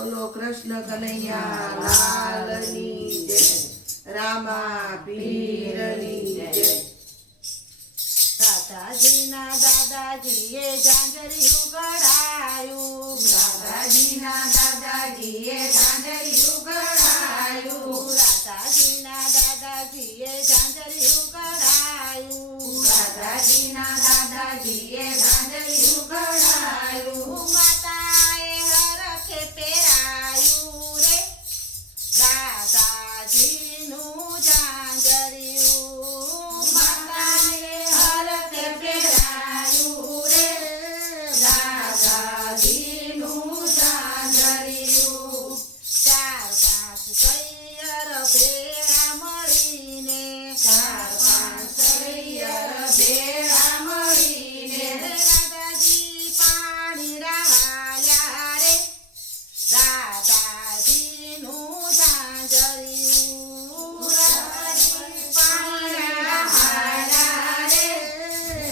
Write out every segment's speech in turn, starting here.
બોલો કૃષ્ણ કનૈયા લાલની જય, રામા પીરની જય। દાદાજીના દાદાજીએ ઝાંઝરિયું ગળાયું, દાદાજીના દાદાજીએ ઝાંઝરિયું ગળાયું, દાદાજીના દાદાજીએ ઝાંઝરિયું ગળાયું, દાદાજીના દાદાજીએ ઝાંઝરિયું ગળાયું, માતાએ હરખે પહેરાયું રે દાદાજીનું ઝાંઝરિયું, માતાને હરખે પહેરાયું રે દાદાજીનું ઝાંઝરિયું, ચાર પાંચ સૈયર ભેળા મળીને, ચાર પાંચ સૈયર ભેળા મળીને, દાદાજી પાણી રાહાલ્યા રે દાદાજીનું ઝાંઝરિયું, દાદાજી પાણી રાહાલ્યા રે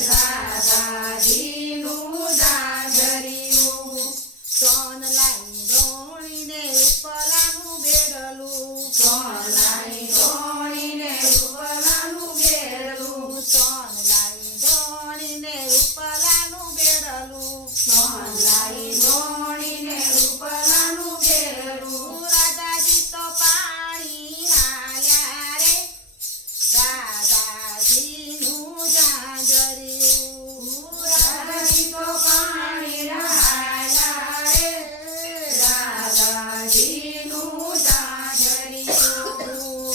દાદાજીનું ઝાંઝરિયું, સોનલાઈ ડોણીને ઉપલાનું બેડલું, સોનાની ડોણીને રૂપલાનું બેડલું, સોનલાઈ ડોણીને ઉપલાનું બેડલું, સોનાની ડોણીને રૂપલાનું બેડલું, દાદાજી તો પાણી હાલ્યા રે દાદાજીનું ઝાંઝરિયું, દાદાજી તો પાણી રાહાલ્યા રે દાદાજીનું ઝાંઝરિયું,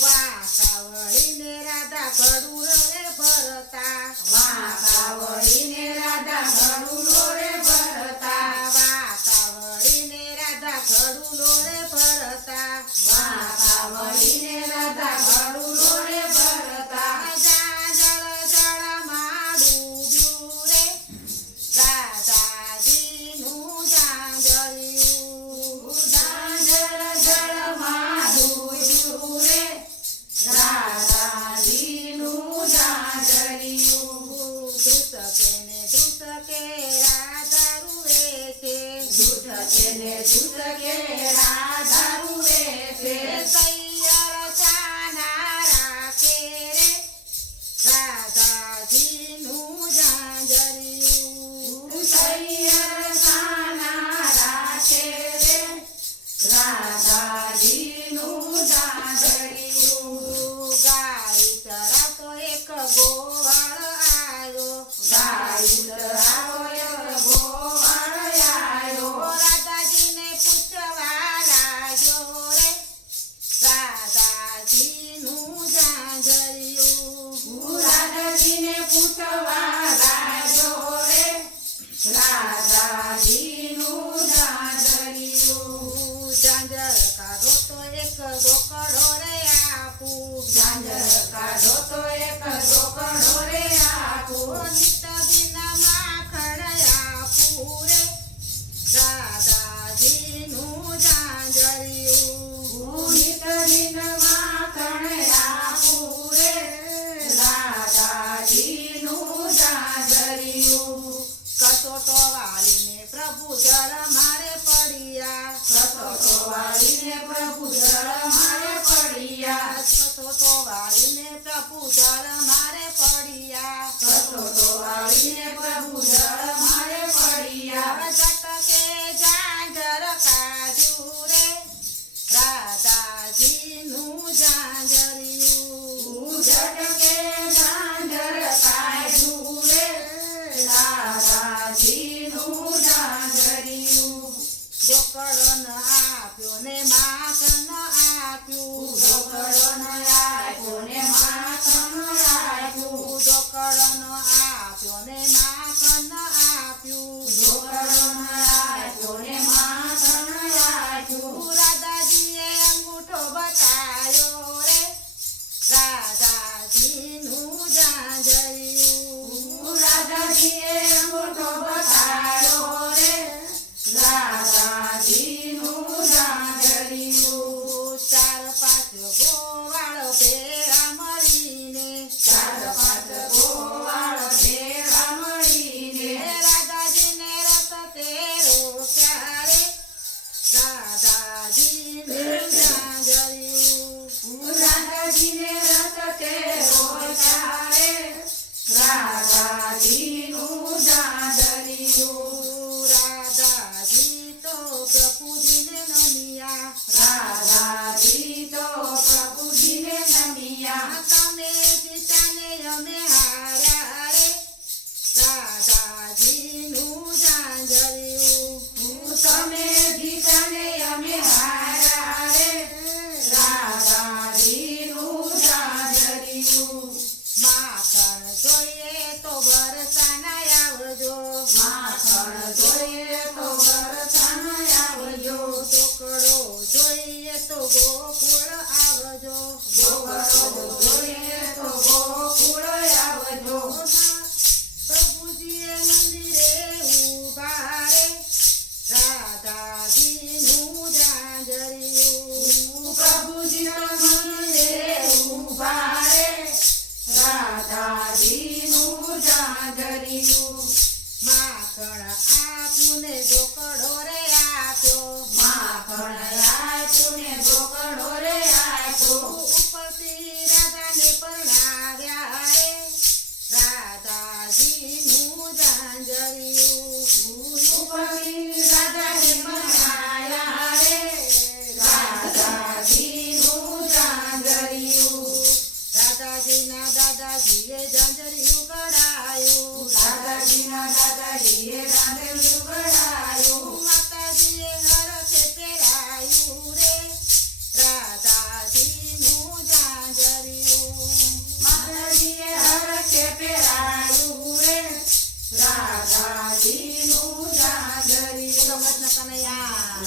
વાંકાવળીને રાધા ઘડું રે ભરતા, વાંકાવળીને રાધા ઘડુલો રે ભરતા, વાંકાવળીને રાધા ઘડું રે ભરતા, વાંકાવળીને રાધા ઘડુલો રે ભરતા, ઝાંઝર જળમાં ડૂબ્યું રે દાદાજીનું ઝાંઝરિયું, ઝાંઝર જળમાં ડૂબ્યું રે દાદાજીનું ઝાંઝરિયું, ધ્રુસકે ને ધ્રુસકે રાધા રૂએ છે, ધૂતકે ને ધૂતકે રાધા રૂએ છે, સૈયર ચાના રાખે રે દાદાજીનું ઝાંઝરિયું, સૈયર સાના રાખે રે રાધાજીનું ઝાંઝરિયું, ગાય ચરાતો એક ગોવાળ આવ્યો, ગાય ચરાવયો ગોવાળ આવ્યો, રાધાજીને પૂછવા લાગ્યો રે રાધાજીનું ઝાંઝરિયું, રાધાજીને પૂછવા લાગ્યો રે રાધાજીનું ઝાંઝરિયું, ઝાંઝર કાઢો તો એક ગોકળો રે આપું, ઝાંઝર કાઢો તો એક રોકડો રે આપું, નિત દિન માખણ આપું રે દાદાજીનું ઝાંઝરિયું, નિત દિન માખણ આપું રે રાધાજીનું ઝાંઝરિયું, કસોટો વાળીને પ્રભુ જળ મારે પડ્યા, કસોટો વાળીને પ્રભુ જળ મારે પડ્યા, કસોટો વાળીને પ્રભુ જળ મારે પડ્યા, કસોટો વાળીને પ્રભુ જળ મારે પડ્યા, ઝટકે ઝાંઝર કાઢ્યું રે રાધાજીનું ઝાંઝરિયું, ઝટકે ઝાંઝર કાઢ્યું રે દાદાજીનું ઝાંઝરિયું, ગોકળો ન આપ્યો ને માખણ આપ્યું, ગોકળો ન આપ્યો ને માખણ આપ્યું, ગોકળો ન આપ્યો ને માખણ આપ્યું, ગોકળો ન આપ્યો ને માખણ આપ્યું, રાધાજીએ અંગૂઠો બતાયો રે રાધાજીનું ઝાંઝરિયું, રાધાજીએ અંગૂઠો બતાડ્યો રે રાધાજીનું ઝાંઝરિયું,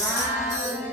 લાલની